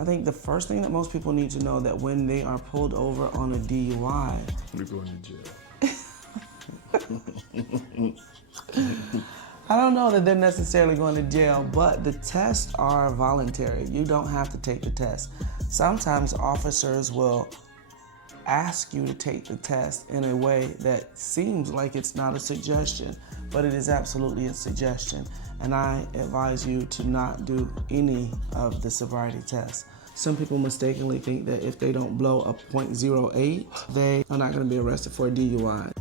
I think the first thing that most people need to know that when they are pulled over on a DUI, you're going to jail. I don't know that they're necessarily going to jail, but the tests are voluntary. You don't have to take the test. Sometimes officers will ask you to take the test in a way that seems like it's not a suggestion, but it is absolutely a suggestion. And I advise you to not do any of the sobriety tests. Some people mistakenly think that if they don't blow a .08, they are not going to be arrested for a DUI.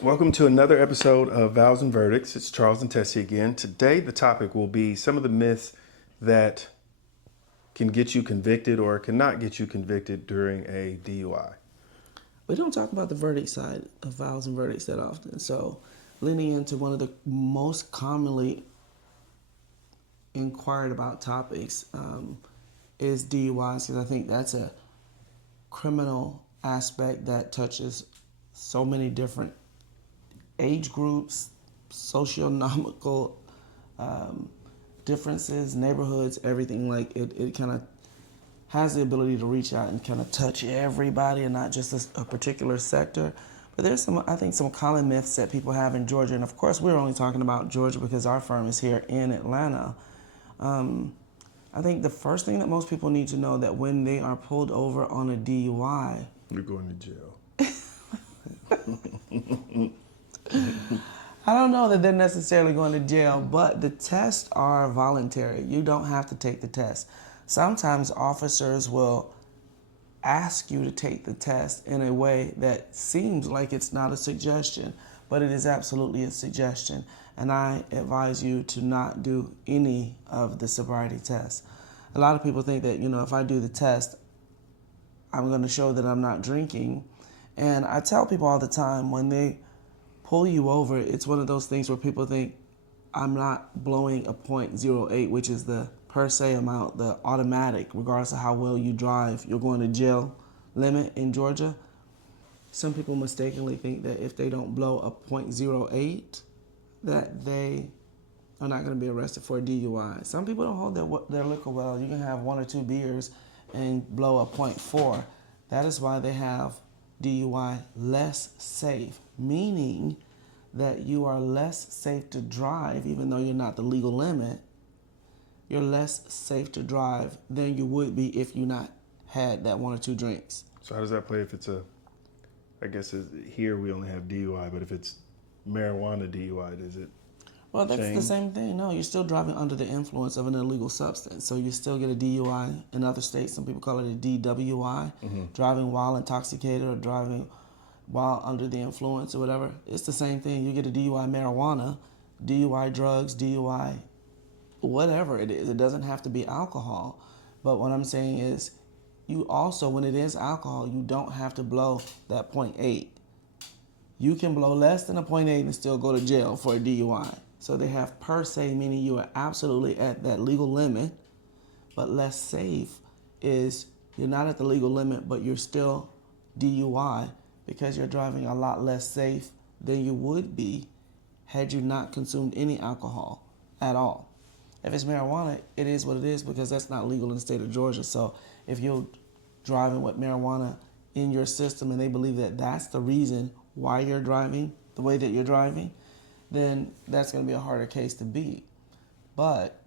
Welcome to another episode of Vows and Verdicts. It's Charles and Tessie again. Today, the topic will be some of the myths that can get you convicted or cannot get you convicted during a DUI. We don't talk about the verdict side of vows and verdicts that often. So leaning into one of the most commonly inquired about topics is DUIs, because I think that's a criminal aspect that touches so many different age groups, socioeconomical differences, neighborhoods, everything. Like it kind of has the ability to reach out and kind of touch everybody and not just a particular sector. But there's I think some common myths that people have in Georgia. And of course, we're only talking about Georgia because our firm is here in Atlanta. I think the first thing that most people need to know that when they are pulled over on a DUI, you're going to jail. I don't know that they're necessarily going to jail, but the tests are voluntary. You don't have to take the test. Sometimes officers will ask you to take the test in a way that seems like it's not a suggestion, but it is absolutely a suggestion. And I advise you to not do any of the sobriety tests. A lot of people think that, if I do the test, I'm going to show that I'm not drinking. And I tell people all the time, when they pull you over, it's one of those things where people think I'm not blowing a .08, which is the per se amount, the automatic, regardless of how well you drive, you're going to jail limit in Georgia. Some people mistakenly think that if they don't blow a .08, that they are not going to be arrested for a DUI. Some people don't hold their liquor well. You can have 1 or 2 beers and blow a .4. That is why they have DUI less safe, meaning that you are less safe to drive, even though you're not the legal limit. You're less safe to drive than you would be if you not had that 1 or 2 drinks. So how does that play if it's here we only have DUI, but if it's marijuana DUI, does it Well, that's change? the same thing. No, you're still driving under the influence of an illegal substance. So you still get a DUI. In other states, some people call it a DWI, driving while intoxicated or driving while under the influence or whatever. It's the same thing. You get a DUI marijuana, DUI drugs, DUI whatever it is. It doesn't have to be alcohol. But what I'm saying is, you also, when it is alcohol, you don't have to blow that .8. You can blow less than a .8 and still go to jail for a DUI. So they have per se, meaning you are absolutely at that legal limit, but less safe is you're not at the legal limit, but you're still DUI because you're driving a lot less safe than you would be had you not consumed any alcohol at all. If it's marijuana, it is what it is because that's not legal in the state of Georgia. So if you're driving with marijuana in your system and they believe that that's the reason why you're driving the way that you're driving, then that's going to be a harder case to beat. But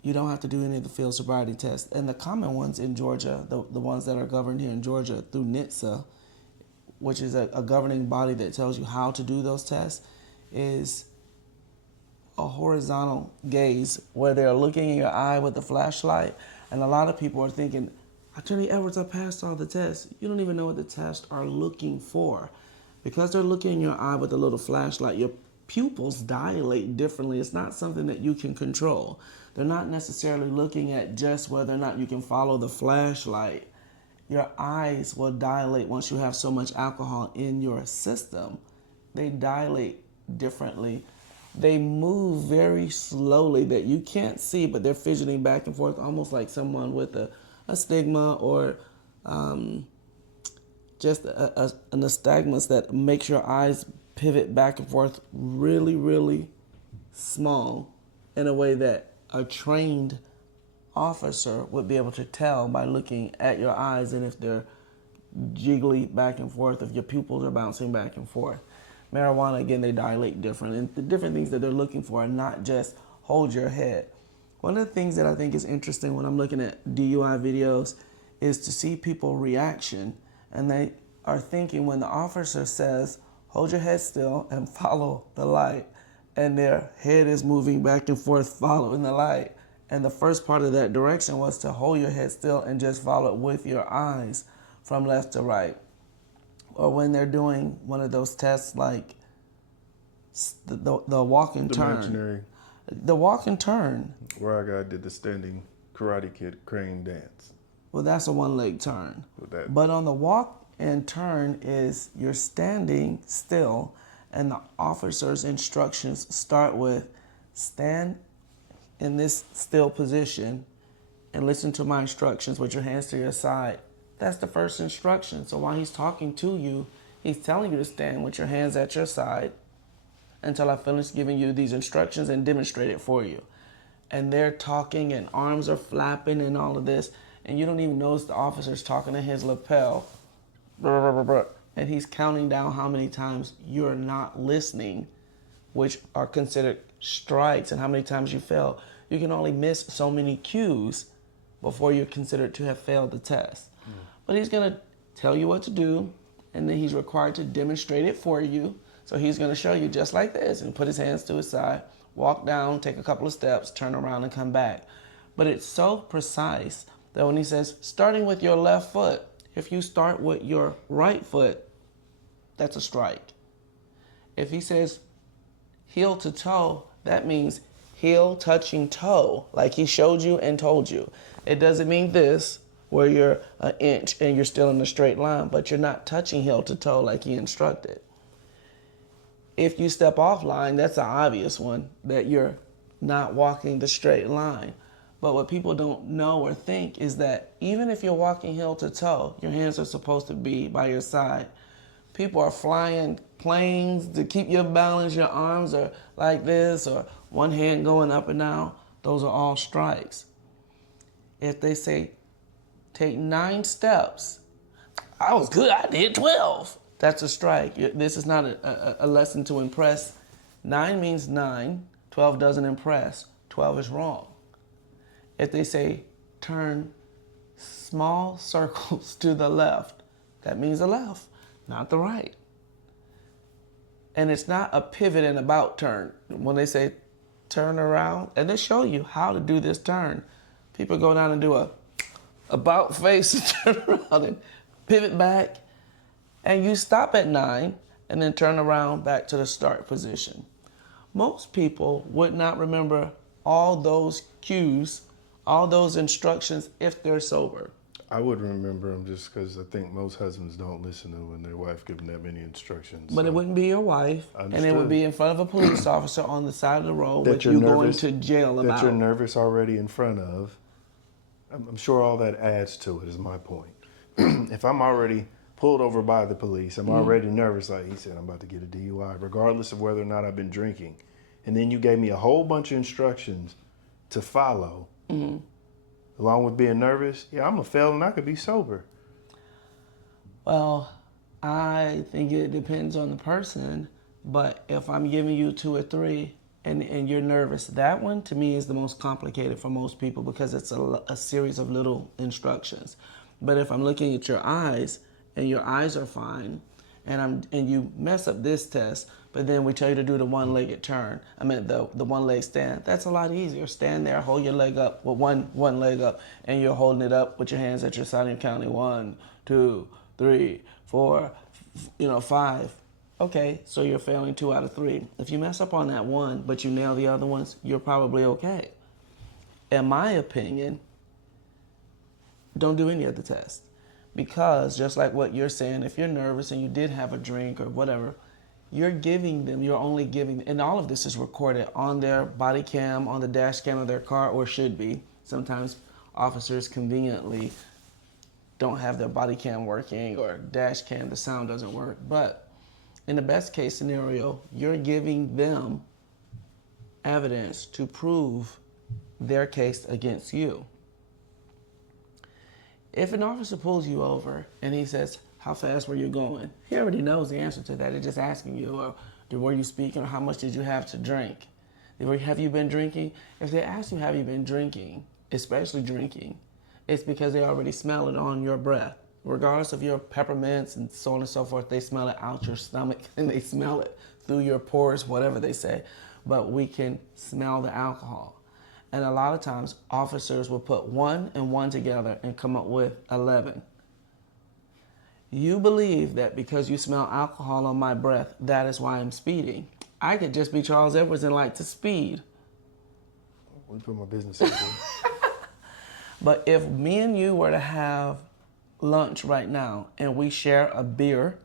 you don't have to do any of the field sobriety tests. And the common ones in Georgia, the ones that are governed here in Georgia through NHTSA, which is a governing body that tells you how to do those tests, is a horizontal gaze where they're looking in your eye with the flashlight. And a lot of people are thinking, Attorney Edwards, I passed all the tests. You don't even know what the tests are looking for. Because they're looking in your eye with a little flashlight, your pupils dilate differently. It's not something that you can control. They're not necessarily looking at just whether or not you can follow the flashlight. Your eyes will dilate once you have so much alcohol in your system. They dilate differently. They move very slowly that you can't see, but they're fidgeting back and forth, almost like someone with a stigma or just a nystagmus that makes your eyes pivot back and forth really, really small in a way that a trained officer would be able to tell by looking at your eyes and if they're jiggly back and forth, if your pupils are bouncing back and forth. Marijuana, again, they dilate different. And the different things that they're looking for are not just hold your head. One of the things that I think is interesting when I'm looking at DUI videos is to see people's reaction. And they are thinking when the officer says, hold your head still and follow the light, and their head is moving back and forth following the light. And the first part of that direction was to hold your head still and just follow it with your eyes from left to right. Or when they're doing one of those tests like the walk and turn. Imaginary. The walk and turn. Where I got did the standing Karate Kid crane dance. Well, that's a one-leg turn. With that. But on the walk and turn is you're standing still, and the officer's instructions start with stand in this still position and listen to my instructions with your hands to your side. That's the first instruction. So while he's talking to you, he's telling you to stand with your hands at your side until I finish giving you these instructions and demonstrate it for you. And they're talking and arms are flapping and all of this, and you don't even notice the officer's talking to his lapel. And he's counting down how many times you're not listening, which are considered strikes, and how many times you fail. You can only miss so many cues before you're considered to have failed the test. But he's going to tell you what to do, and then he's required to demonstrate it for you. So he's going to show you just like this and put his hands to his side, walk down, take a couple of steps, turn around and come back. But it's so precise that when he says, starting with your left foot, if you start with your right foot, that's a strike. If he says heel to toe, that means heel touching toe, like he showed you and told you. It doesn't mean this, where you're an inch and you're still in a straight line, but you're not touching heel to toe like he instructed. If you step off line, that's an obvious one, that you're not walking the straight line. But what people don't know or think is that even if you're walking heel to toe, your hands are supposed to be by your side. People are flying planes to keep your balance, your arms are like this, or one hand going up and down. Those are all strikes. If they say, take 9 steps, I was good, I did 12. That's a strike. This is not a lesson to impress. 9 means 9, 12 doesn't impress, 12 is wrong. If they say, turn small circles to the left, that means the left, not the right. And it's not a pivot and about turn. When they say turn around, and they show you how to do this turn. People go down and do a about face and turn around and pivot back, and you stop at 9 and then turn around back to the start position. Most people would not remember all those cues, all those instructions if they're sober. I would remember them just because I think most husbands don't listen to when their wife gives them that many instructions. But it wouldn't be your wife, and it would be in front of a police officer on the side of the road with you going to jail about. That you're nervous already in front of. I'm sure all that adds to it, is my point. If I'm already pulled over by the police, I'm already nervous, like he said, I'm about to get a DUI, regardless of whether or not I've been drinking. And then you gave me a whole bunch of instructions to follow. Along with being nervous, yeah, I'm a felon, I could be sober. Well, I think it depends on the person, but if I'm giving you 2 or 3 and you're nervous, that one to me is the most complicated for most people because it's a series of little instructions. But if I'm looking at your eyes and your eyes are fine, and you mess up this test, but then we tell you to do the one-legged turn. I mean the one-leg stand. That's a lot easier. Stand there, hold your leg up with one leg up, and you're holding it up with your hands at your side and counting 1, 2, 3, 4, 5. Okay, so you're failing 2 out of 3. If you mess up on that one, but you nail the other ones, you're probably okay. In my opinion, don't do any of the tests. Because just like what you're saying, if you're nervous and you did have a drink or whatever, you're only giving, and all of this is recorded on their body cam, on the dash cam of their car, or should be. Sometimes officers conveniently don't have their body cam working or dash cam, the sound doesn't work. But in the best case scenario, you're giving them evidence to prove their case against you. If an officer pulls you over and he says, how fast were you going? He already knows the answer to that. He's just asking you, or were you speaking, or how much did you have to drink? Have you been drinking? If they ask you, have you been drinking, especially drinking, it's because they already smell it on your breath. Regardless of your peppermints and so on and so forth, they smell it out your stomach and they smell it through your pores, whatever they say. But we can smell the alcohol. And a lot of times, officers will put 1 and 1 together and come up with 11. You believe that because you smell alcohol on my breath, that is why I'm speeding. I could just be Charles Edwards and like to speed. Let me put my business in there. But if me and you were to have lunch right now and we share a beer,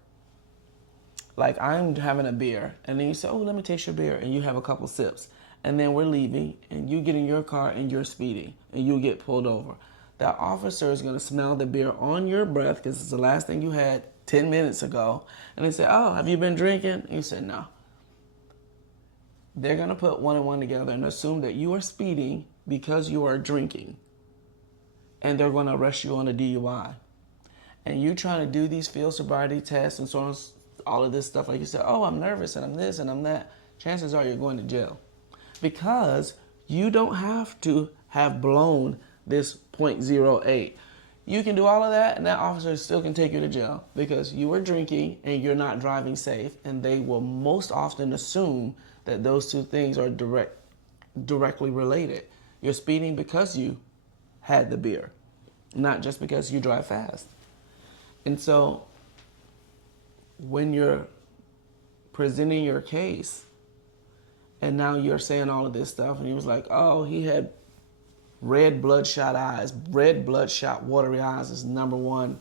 like I'm having a beer, and then you say, oh, let me taste your beer, and you have a couple sips, and then we're leaving, and you get in your car and you're speeding, and you get pulled over. That officer is going to smell the beer on your breath because it's the last thing you had 10 minutes ago, and they say, oh, have you been drinking? And you said, no. They're going to put 1 and 1 together and assume that you are speeding because you are drinking, and they're going to arrest you on a DUI. And you trying to do these field sobriety tests and so on, all of this stuff, like you said, oh, I'm nervous and I'm this and I'm that. Chances are you're going to jail because you don't have to have blown this .08. You can do all of that and that officer still can take you to jail because you were drinking and you're not driving safe, and they will most often assume that those two things are directly related. You're speeding because you had the beer, not just because you drive fast. And so when you're presenting your case and now you're saying all of this stuff and he was like, oh, he had red bloodshot eyes, red bloodshot watery eyes is number one.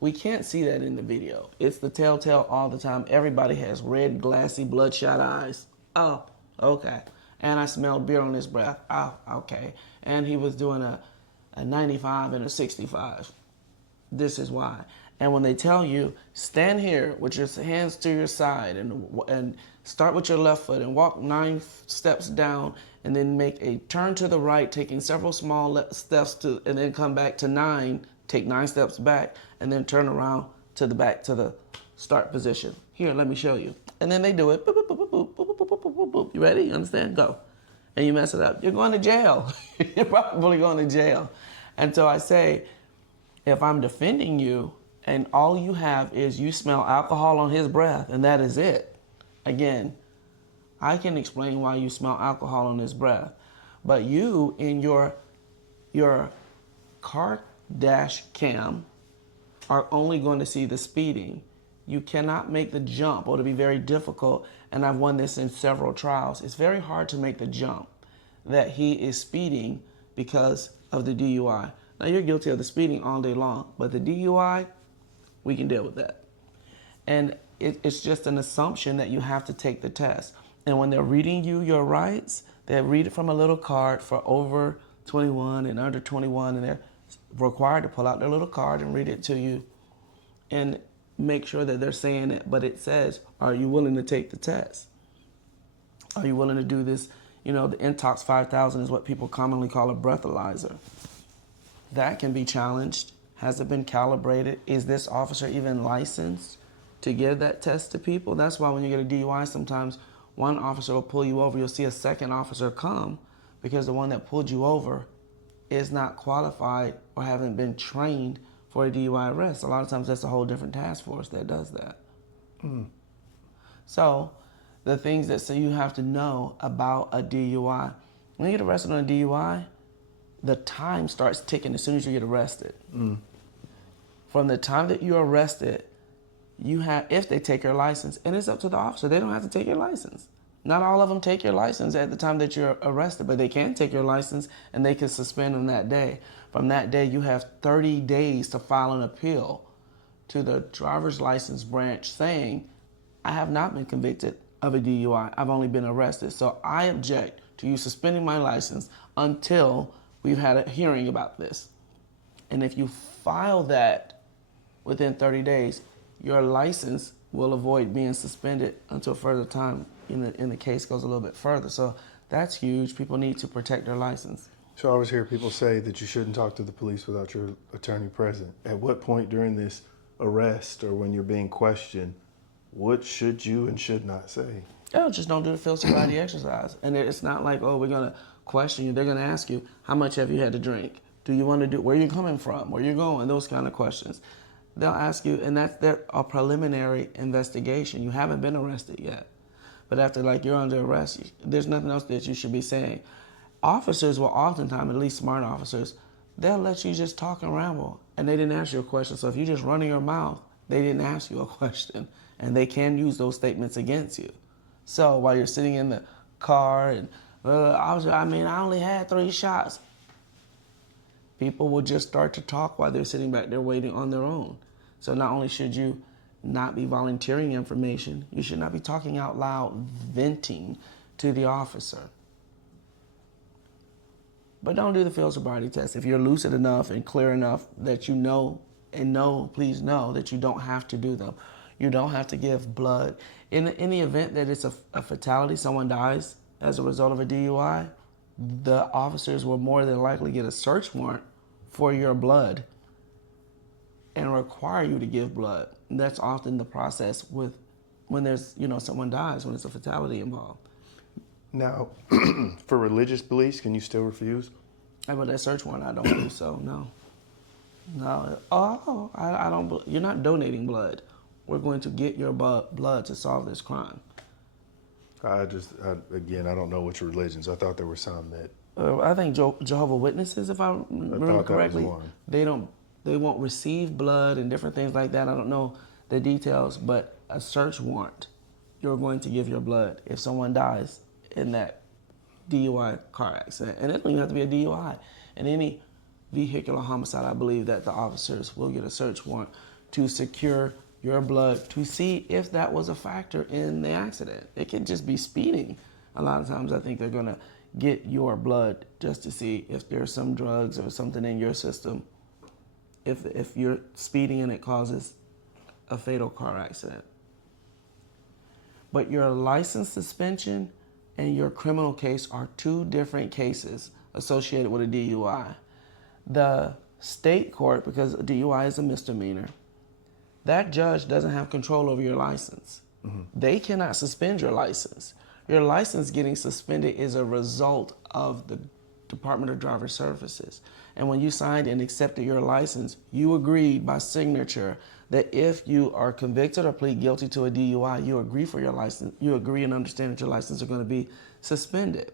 We can't see that in the video. It's the telltale all the time. Everybody has red, glassy, bloodshot eyes. Oh, okay. And I smelled beer on his breath. Oh, okay. And he was doing a 95 and a 65. This is why. And when they tell you, stand here with your hands to your side and start with your left foot and walk 9 steps down and then make a turn to the right, taking several small steps and then come back to 9, take 9 steps back, and then turn around to the back to the start position. Here, let me show you. And then they do it. Boop, boop, boop, boop, boop, boop, boop, boop, boop. You ready? You understand? Go. And you mess it up. You're going to jail. You're probably going to jail. And so I say, if I'm defending you and all you have is you smell alcohol on his breath and that is it, again, I can explain why you smell alcohol on his breath. But you in your car dash cam are only going to see the speeding. You cannot make the jump, or it'll be very difficult, and I've won this in several trials. It's very hard to make the jump that he is speeding because of the DUI. Now, you're guilty of the speeding all day long, but the DUI, we can deal with that. And it's just an assumption that you have to take the test. And when they're reading you your rights, they read it from a little card for over 21 and under 21, and they're required to pull out their little card and read it to you and make sure that they're saying it. But it says, are you willing to take the test? Are you willing to do this? You know, the Intox 5000 is what people commonly call a breathalyzer. That can be challenged. Has it been calibrated? Is this officer even licensed to give that test to people? That's why when you get a DUI, sometimes one officer will pull you over. You'll see a second officer come because the one that pulled you over is not qualified or haven't been trained for a DUI arrest. A lot of times that's a whole different task force that does that. So the things that you have to know about a DUI. When you get arrested on a DUI, the time starts ticking as soon as you get arrested. From the time that you're arrested, you have, if they take your license, and it's up to the officer, they don't have to take your license. Not all of them take your license at the time that you're arrested, but they can take your license and they can suspend on that day. From that day, you have 30 days to file an appeal to the driver's license branch saying, I have not been convicted of a DUI. I've only been arrested. So I object to you suspending my license until we've had a hearing about this. And if you file that within 30 days, your license will avoid being suspended until further time in the case goes a little bit further. So that's huge. People need to protect their license. So I always hear people say that you shouldn't talk to the police without your attorney present. At what point during this arrest or when you're being questioned, what should you and should not say? Yeah, just don't do the field sobriety exercise. And it's not like, oh, we're going to question you. They're going to ask you, how much have you had to drink? Do you want to do, where are you coming from? Where are you going? Those kind of questions. They'll ask you, and that's a preliminary investigation. You haven't been arrested yet. But after, like, you're under arrest, there's nothing else that you should be saying. Officers will oftentimes, at least smart officers, they'll let you just talk and ramble, and they didn't ask you a question. So if you're just running your mouth, they didn't ask you a question, and they can use those statements against you. So while you're sitting in the car and, I only had 3 shots, people will just start to talk while they're sitting back there waiting on their own. So not only should you not be volunteering information, you should not be talking out loud, venting to the officer. But don't do the field sobriety test. If you're lucid enough and clear enough that you know, please know that you don't have to do them. You don't have to give blood. In the event that it's a fatality, someone dies as a result of a DUI, the officers will more than likely get a search warrant for your blood and require you to give blood. And that's often the process when there's, someone dies, when it's a fatality involved. Now, for religious beliefs, can you still refuse? But that search warrant, I don't do so, no. No, I don't, you're not donating blood. We're going to get your blood to solve this crime. Again, I don't know which religions. I thought there were some that... I think Jehovah's Witnesses, if I remember correctly, they won't receive blood and different things like that. I don't know the details, but a search warrant, you're going to give your blood if someone dies in that DUI car accident. And it doesn't even have to be a DUI. In any vehicular homicide, I believe that the officers will get a search warrant to secure your blood to see if that was a factor in the accident. It could just be speeding. A lot of times I think they're gonna get your blood just to see if there's some drugs or something in your system. If you're speeding and it causes a fatal car accident. But your license suspension and your criminal case are 2 different cases associated with a DUI. The state court, because a DUI is a misdemeanor, that judge doesn't have control over your license. Mm-hmm. They cannot suspend your license. Your license getting suspended is a result of the Department of Driver Services. And when you signed and accepted your license, you agreed by signature that if you are convicted or plead guilty to a DUI, you agree for your license, you agree and understand that your license is going to be suspended.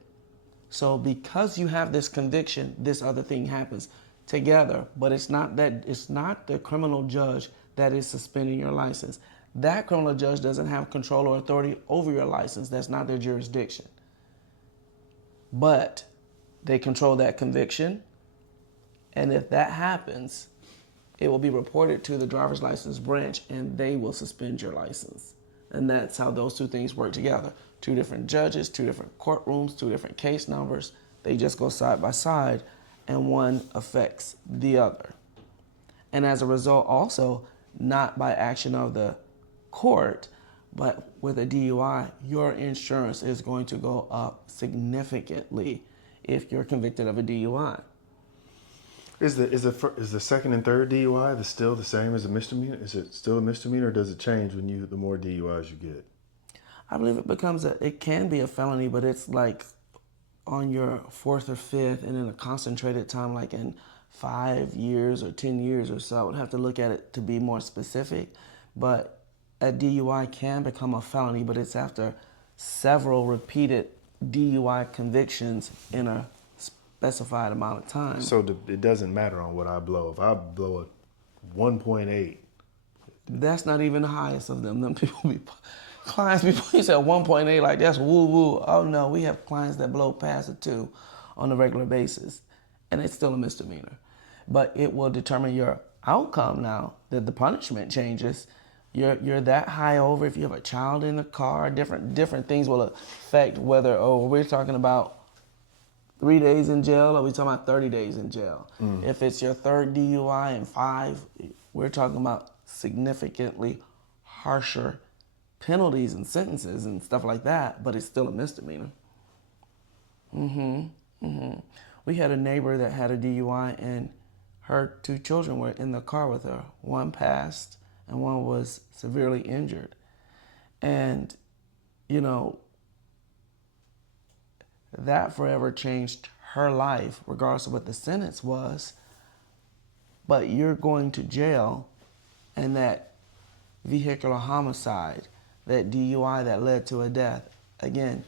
So because you have this conviction, this other thing happens together, but it's not the criminal judge that is suspending your license. That criminal judge doesn't have control or authority over your license. That's not their jurisdiction. But they control that conviction, and if that happens, it will be reported to the driver's license branch and they will suspend your license. And that's how those 2 things work together. 2 different judges, 2 different courtrooms, 2 different case numbers. They just go side by side and one affects the other. And as a result also, not by action of the court, but with a DUI, your insurance is going to go up significantly if you're convicted of a DUI. Is the second and third DUI still the same as a misdemeanor? Is it still a misdemeanor, or does it change when the more DUIs you get? I believe it can be a felony, but it's like on your 4th or 5th, and in a concentrated time, like in 5 years or 10 years or so. I would have to look at it to be more specific, but a DUI can become a felony, but it's after several repeated DUI convictions in a specified amount of time. So it doesn't matter on what I blow. If I blow a 1.8. That's not even the highest of them. Them clients be putting at 1.8 like that's woo woo. Oh no, we have clients that blow past a 2 on a regular basis, and it's still a misdemeanor. But it will determine your outcome now that the punishment changes. You're that high over. If you have a child in the car, different things will affect whether, we're talking about 3 days in jail, or are we talking about 30 days in jail? If it's your third DUI and 5, we're talking about significantly harsher penalties and sentences and stuff like that, but it's still a misdemeanor. We had a neighbor that had a DUI, and her 2 children were in the car with her. One passed and one was severely injured. And, you know, that forever changed her life, regardless of what the sentence was. But you're going to jail, and that vehicular homicide, that DUI that led to a death, again,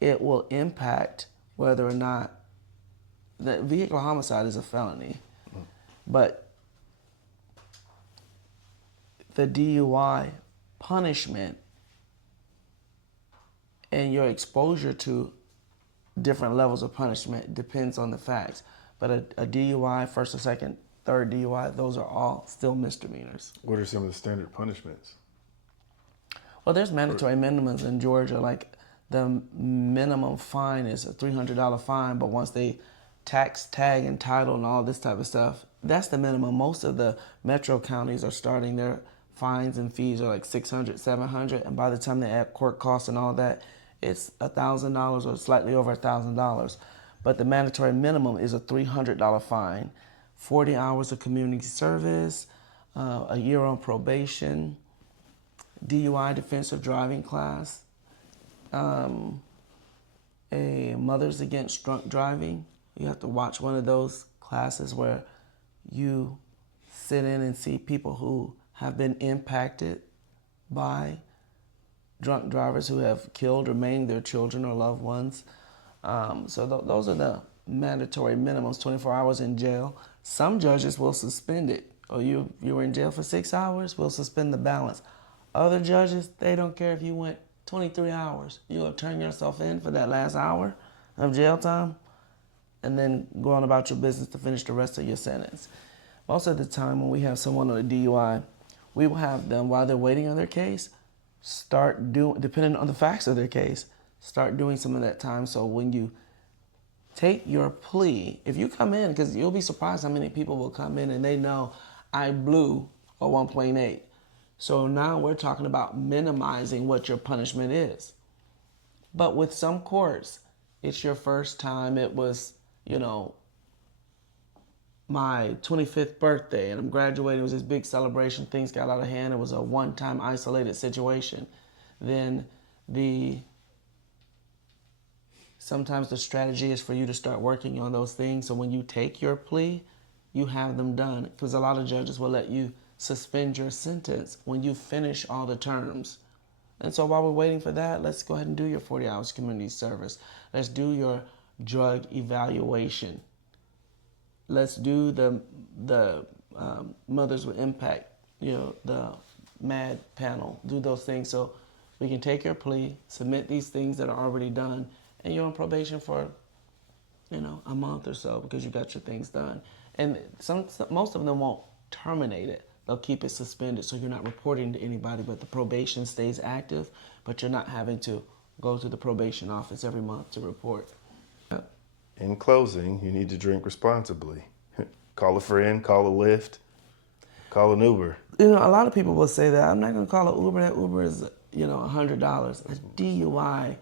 it will impact whether or not that vehicular homicide is a felony. But the DUI punishment and your exposure to different levels of punishment depends on the facts. But a DUI, first or second, third DUI, those are all still misdemeanors. What are some of the standard punishments? Well, there's mandatory minimums in Georgia. Like the minimum fine is a $300 fine, but once they tax, tag, and title and all this type of stuff, that's the minimum. Most of the metro counties are starting their fines and fees are like $600, $700, and by the time they add court costs and all that, it's $1,000 or slightly over $1,000. But the mandatory minimum is a $300 fine, 40 hours of community service, a year on probation, DUI defensive driving class, a Mothers Against Drunk Driving. You have to watch one of those classes where you sit in and see people who have been impacted by drunk drivers who have killed or maimed their children or loved ones. Those are the mandatory minimums, 24 hours in jail. Some judges will suspend it. Oh, you were in jail for 6 hours, we'll suspend the balance. Other judges, they don't care if you went 23 hours. You'll turn yourself in for that last hour of jail time and then go on about your business to finish the rest of your sentence. Most of the time when we have someone on a DUI, we will have them, while they're waiting on their case, start doing, depending on the facts of their case, start doing some of that time. So when you take your plea, if you come in, because you'll be surprised how many people will come in and they know I blew a 1.8. So now we're talking about minimizing what your punishment is. But with some courts, it's your first time. It was, my 25th birthday and I'm graduating. It was this big celebration. Things got out of hand. It was a one-time isolated situation. Then sometimes the strategy is for you to start working on those things. So when you take your plea, you have them done. Because a lot of judges will let you suspend your sentence when you finish all the terms. And so while we're waiting for that, let's go ahead and do your 40 hours community service. Let's do your drug evaluation. Let's do the Mothers with Impact, the MAD panel. Do those things so we can take your plea, submit these things that are already done, and you're on probation for, a month or so because you got your things done. And most of them won't terminate it. They'll keep it suspended so you're not reporting to anybody, but the probation stays active, but you're not having to go to the probation office every month to report. In closing, you need to drink responsibly. Call a friend, call a Lyft, call an Uber. A lot of people will say that. I'm not going to call an Uber. That Uber is, $100. A DUI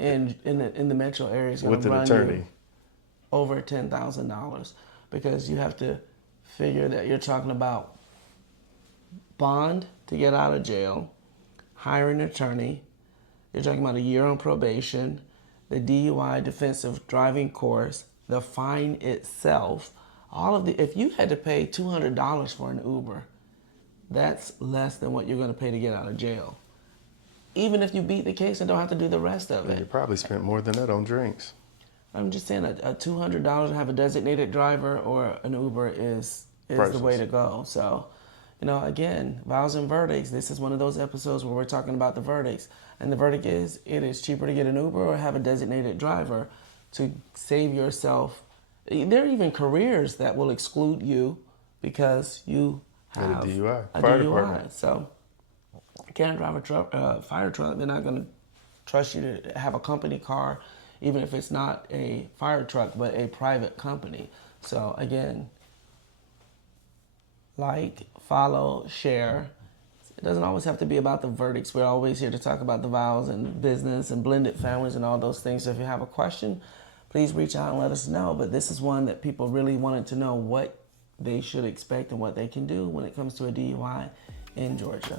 in the metro area is going to run you over $10,000 because you have to figure that you're talking about bond to get out of jail, hire an attorney, you're talking about a year on probation, the DUI defensive driving course, the fine itself, if you had to pay $200 for an Uber, that's less than what you're going to pay to get out of jail. Even if you beat the case and don't have to do the rest of it. You probably spent more than that on drinks. I'm just saying a $200 to have a designated driver or an Uber is the way to go. So, again, vows and verdicts. This is one of those episodes where we're talking about the verdicts. And the verdict is, it is cheaper to get an Uber or have a designated driver to save yourself. There are even careers that will exclude you because you have a DUI. Fire department. So you can't drive a fire truck. They're not going to trust you to have a company car even if it's not a fire truck, but a private company. So again, like, follow, share. It doesn't always have to be about the verdicts. We're always here to talk about the vows and business and blended families and all those things. So if you have a question, please reach out and let us know. But this is one that people really wanted to know what they should expect and what they can do when it comes to a DUI in Georgia.